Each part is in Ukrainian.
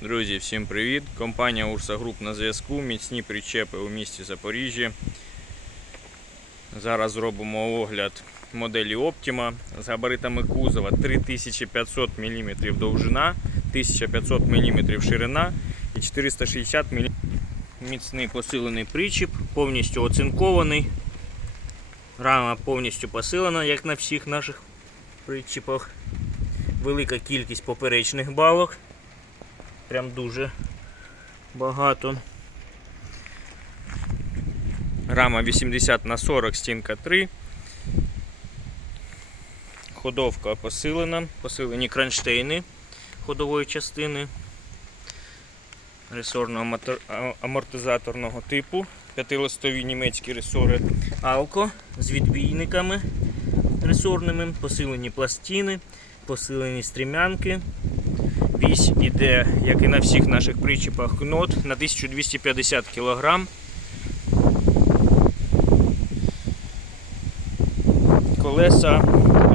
Друзі, всім привіт! Компанія Урса Груп на зв'язку. Міцні причепи у місті Запоріжжя. Зараз зробимо огляд моделі Optima з габаритами кузова 3500 мм довжина, 1500 мм ширина і 460 мм міцний посилений причіп, повністю оцинкований. Рама повністю посилена, як на всіх наших причіпах. Велика кількість поперечних балок. Прям дуже багато. Рама 80 на 40, стінка 3. Ходовка посилена, посилені кронштейни ходової частини ресорно-амортизаторного типу. П'ятилистові німецькі ресори Алко з відбійниками ресорними, посилені пластини, посилені стрімянки. Вісь іде, як і на всіх наших причіпах, кнот на 1250 кг. Колеса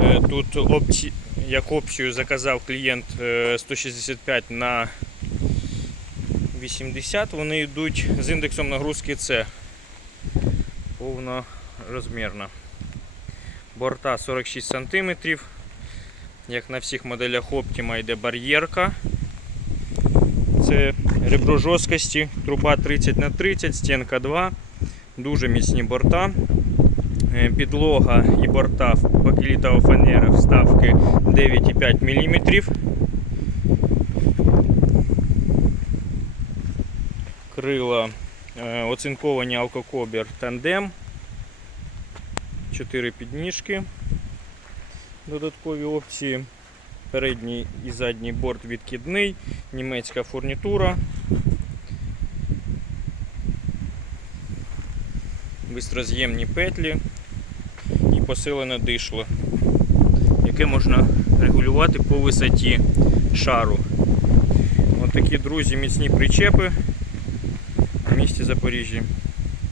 е, тут опці... як опцію заказав клієнт е, 165 на 80, вони йдуть з індексом нагрузки С. Повнорозмірна. Борта 46 см. Як на всіх моделях Optima йде бар'єрка. Це ребро жорсткості, труба 30 на 30, стінка 2, дуже міцні борта. Е, Підлога і борта бакелітова фанера вставки 9,5 мм. Крила е, оцинковані алкокобір тандем. 4 підніжки. Додаткові опції. Передній і задній борт відкидний, німецька фурнітура. Бистроз'ємні петлі і посилене дишло, яке можна регулювати по висоті шару. Ось такі, друзі, міцні причепи в місті Запоріжжя.